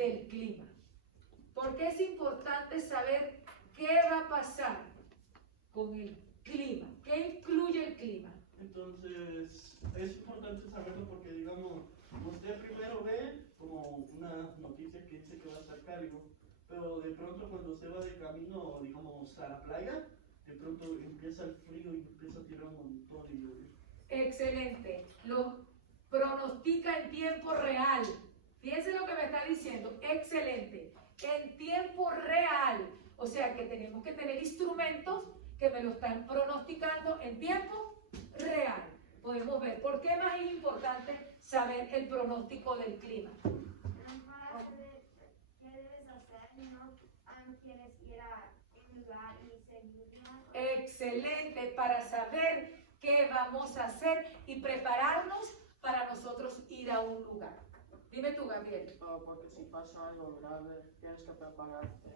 del clima. ¿Por qué es importante saber qué va a pasar con el clima? ¿Qué incluye el clima? Entonces, es importante saberlo porque, digamos, usted primero ve como una noticia que dice que va a estar cálido, pero de pronto cuando se va de camino, digamos, a la playa, de pronto empieza el frío y empieza a tirar un montón de lluvia. Excelente. Lo pronostica en tiempo real. Fíjense lo que me está diciendo. Excelente. En tiempo real. O sea que tenemos que tener instrumentos que me lo están pronosticando en tiempo real. Podemos ver por qué más es importante saber el pronóstico del clima. Para saber qué debes hacer, no quieres ir a un lugar y seguirla. Excelente, para saber qué vamos a hacer y prepararnos para nosotros ir a un lugar. Dime tú, Gabriel. Porque si pasa algo grave, tienes que prepararte.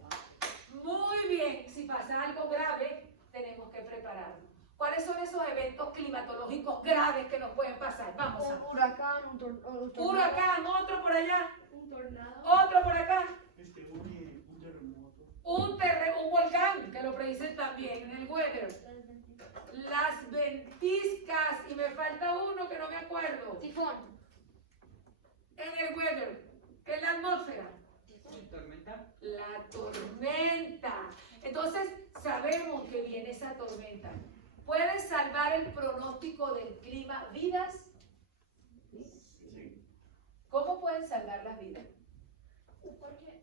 Muy bien, si pasa algo grave, tenemos que prepararnos. ¿Cuáles son esos eventos climatológicos graves que nos pueden pasar? Vamos a ver. Un huracán, un tornado. Huracán, otro por allá, Un tornado. otro por acá. Un terremoto. Un volcán, que lo predicen también en el weather. Las ventiscas, y me falta uno que no me acuerdo. Tifón. En el weather, en la atmósfera. ¿Tormenta? La tormenta. Entonces, sabemos que viene esa tormenta. ¿Puede salvar el pronóstico del clima vidas? Sí. ¿Cómo pueden salvar las vidas? Porque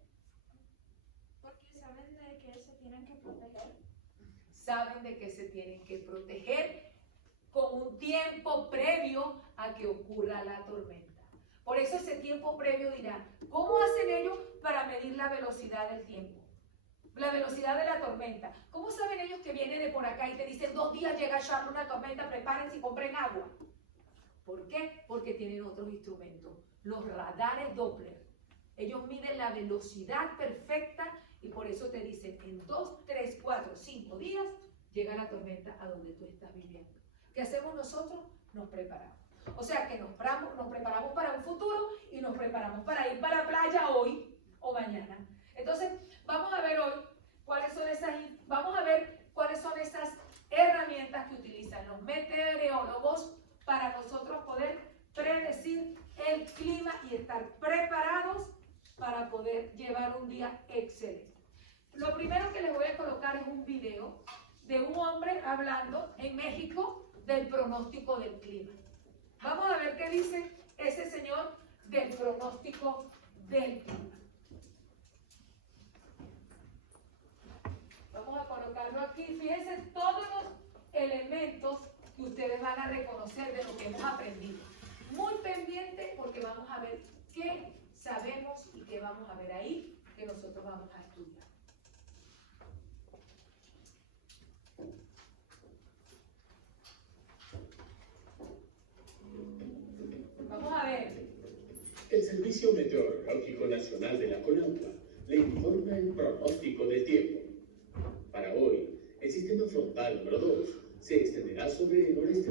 saben de que se tienen que proteger. Saben de que se tienen que proteger con un tiempo previo a que ocurra la tormenta. Por eso ese tiempo previo dirá, ¿cómo hacen ellos para medir la velocidad del tiempo? La velocidad de la tormenta. ¿Cómo saben ellos que viene de por acá y te dicen 2 días llega a Charlotte una tormenta, prepárense y compren agua? ¿Por qué? Porque tienen otros instrumentos. Los radares Doppler. Ellos miden la velocidad perfecta y por eso te dicen en 2, 3, 4, 5 días llega la tormenta a donde tú estás viviendo. ¿Qué hacemos nosotros? Nos preparamos. O sea que nos preparamos para un futuro y nos preparamos para ir para la playa hoy o mañana. Entonces, vamos a ver hoy cuáles son esas herramientas que utilizan los meteorólogos para nosotros poder predecir el clima y estar preparados para poder llevar un día excelente. Lo primero que les voy a colocar es un video de un hombre hablando en México del pronóstico del clima. Vamos a ver qué dice ese señor del pronóstico del clima. Vamos a colocarlo aquí. Fíjense todos los elementos que ustedes van a reconocer de lo que hemos aprendido. Muy pendiente porque vamos a ver qué sabemos y qué vamos a ver ahí que nosotros vamos a estudiar. Vamos a ver. El Servicio Meteorológico Nacional de la CONAUPA le informa el pronóstico del tiempo. Para hoy, el sistema frontal número 2 se extenderá sobre el noreste